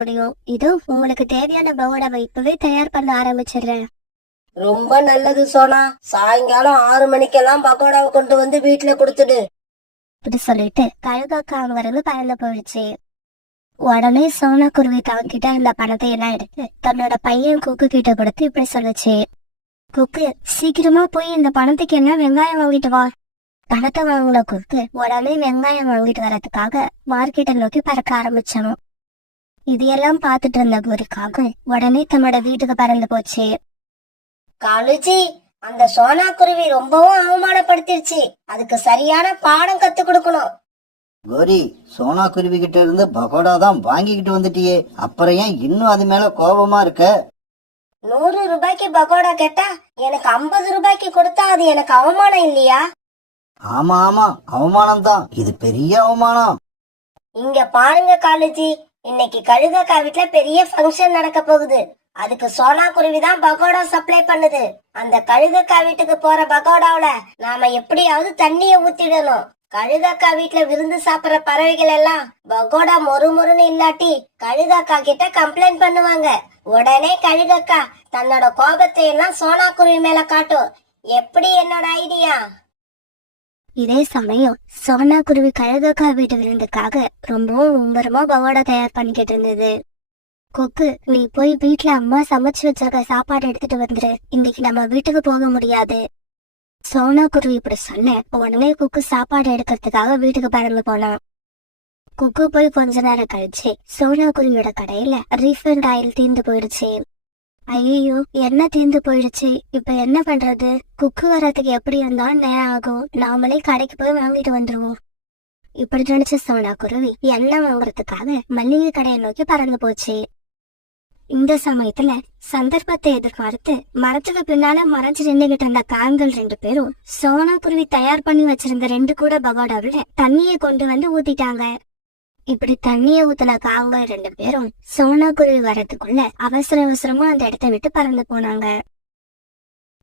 முடியும். இதோ உங்களுக்கு தேவையான பகோடாவை இப்பவே தயார் பண்ண ஆரம்பிச்சிடுறேன். ரொம்ப நல்லது சோனா. சாயங்காலம் 6 மணிக்கெல்லாம் பக்கோடாவை கொண்டு வந்து வீட்டுல கொடுத்துடு. இப்படி சொல்லிட்டு கழுகாக்கா அங்கிருந்து பறந்து போயிடுச்சு. உடனே சோனா குருவி தாங்கிட்ட இந்த பணத்தை எல்லாம் எடுத்து தன்னோட பையன் குக்கு கிட்ட கொடுத்து இப்படி சொல்லுச்சு. குக்கு, சீக்கிரமா போய் இந்த பணத்துக்கு என்ன வெங்காயம் வாங்கிட்டு வா. பணத்தை வாங்கின குக்கு உடனே வெங்காயம் வாங்கிட்டு வரதுக்காக மார்க்கெட்டை நோக்கி பறக்க ஆரம்பிச்சான். இதையெல்லாம் பார்த்துட்டு இருந்த குருக்காக உடனே தன்னோட வீட்டுக்கு பறந்து போச்சு. காலுஜி, அந்த சோனா குருவி ரொம்பவும் அவமானப்படுத்திருச்சு. அதுக்கு சரியான பாடம் கத்து கொடுக்கணும். கோரி, சோனா குருவி கிட்ட இருந்து பகோடா தான் வாங்கிக்கிட்டு வந்துட்டியே, அப்புறம் ஏன் இன்னும் அது மேல கோபமா இருக்க? 100 ரூபாய்க்கு பகோடா கேட்டா எனக்கு 50 ரூபாய்க்கு கொடுத்தா அது எனக்கு அவமானம் இல்லையா? ஆமா ஆமா, அவமானம் தான். இது பெரிய அவமானம். இங்க பாருங்க காலுஜி, இன்னைக்கு கழுகக்கா வீட்டுல பெரிய ஃபங்க்ஷன் நடக்க போகுது. அதுக்கு சோனா குருவி தான் பகோடா சப்ளை பண்ணுது. அந்த கழுகக்கா வீட்டுக்கு போற பகோடாவுல நாம எப்படியாவது தண்ணிய ஊத்திடணும். கழுகக்கா வீட்டுல விருந்து சாப்பிடுற பறவைகள் எல்லாம் பகோடா மொறுமொறுன்னு இல்லாட்டி கழுகக்கா கிட்ட கம்ப்ளைண்ட் பண்ணுவாங்க. உடனே கழுகக்கா தன்னோட கோபத்தை எல்லாம் சோனா குருவி மேல காட்டும். எப்படி என்னோட ஐடியா? இதே சமயம் சோனா குருவி கழுகாக்கா வீட்டு விருந்துக்காக ரொம்பவும் மும்பரமா பகோடா தயார் பண்ணிக்கிட்டு இருந்தது. கொக்கு, நீ போய் வீட்டுல அம்மா சமைச்சு வச்சிருக்க சாப்பாடு எடுத்துட்டு வந்துரு. இன்னைக்கு நம்ம வீட்டுக்கு போக முடியாது. சோனா குருவி இப்படி சொன்ன உடனே குக்கு சாப்பாடு எடுக்கிறதுக்காக வீட்டுக்கு பறந்து போனான். குக்கு போய் கொஞ்ச நேரம் கழிச்சு சோனா குருவியோட கடையில ரீஃபண்ட் ஆயில் தீர்ந்து போயிடுச்சு. ஐயோ, என்ன தீர்ந்து போயிடுச்சு, இப்ப என்ன பண்றது? குக்கு வர்றதுக்கு எப்படி இருந்தாலும் நேரம் ஆகும், நாமளே கடைக்கு போய் வாங்கிட்டு வந்துருவோம். இப்படி நினைச்ச சோனா குருவி எண்ணெய் வாங்குறதுக்காக மல்லிகை கடையை நோக்கி பறந்து போச்சு. இந்த சமயத்துல சந்தர்ப்பத்தை எதிர்பார்த்து மரத்துக்கு பின்னால மறைஞ்சு நின்றுகிட்டு இருந்த காங்கள் 2 பேரும் சோனா குருவி தயார் பண்ணி வச்சிருந்த 2 கூட பகோடாவில தண்ணியை கொண்டு வந்து ஊத்திட்டாங்க. இப்படி தண்ணிய ஊத்தின காங்கள் 2 பேரும் சோனா குருவி வர்றதுக்குள்ள அவசர அவசரமா அந்த இடத்த விட்டு பறந்து போனாங்க.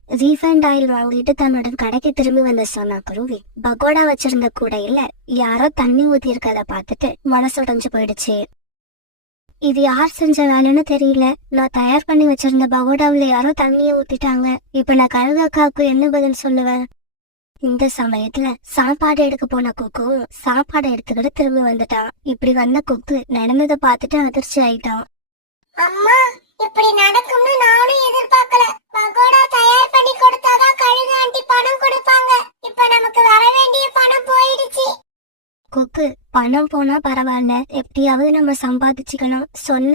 ரீஃபண்ட் ஆயில் வாங்கிட்டு தன்னோட கடைக்கு திரும்பி வந்த சோனா குருவி பகோடா வச்சிருந்த கூடையில யாரோ தண்ணி ஊத்தி இருக்கத பார்த்துட்டு மனசுடைஞ்சு போயிடுச்சு. இது யார் செஞ்ச வேலைன்னு தெரியல, நான் தயார் பண்ணி வச்சிருந்த பகோடாவில யாரோ தண்ணிய ஊத்திட்டாங்க. இப்ப நான் கழுகாக்காவுக்கு என்ன பதில் சொல்லுவேன்? இந்த சமயத்துல சாப்பாடு எடுக்க போன கொக்கு சாப்பாடு எடுத்துக்கிட்டு திரும்பி வந்துட்டான். இப்படி வந்த கொக்கு நடந்ததை பார்த்துட்டு அதிர்ச்சி ஆயிட்டான். அம்மா, இப்படி நடக்கும்னு நானும் எதிர்பார்க்கல. பகோடா தயார் பண்ணி கொடுத்தாதான் கழுகு ஆண்டி பணம் கொடுப்பாங்க. இப்ப நமக்கு வர வேண்டிய பணம் போயிடுச்சு. கொக்கு, பணம் போனா பரவாயில்ல, எப்படியாவது நம்ம சம்பாதிச்சுக்கணும். சொன்ன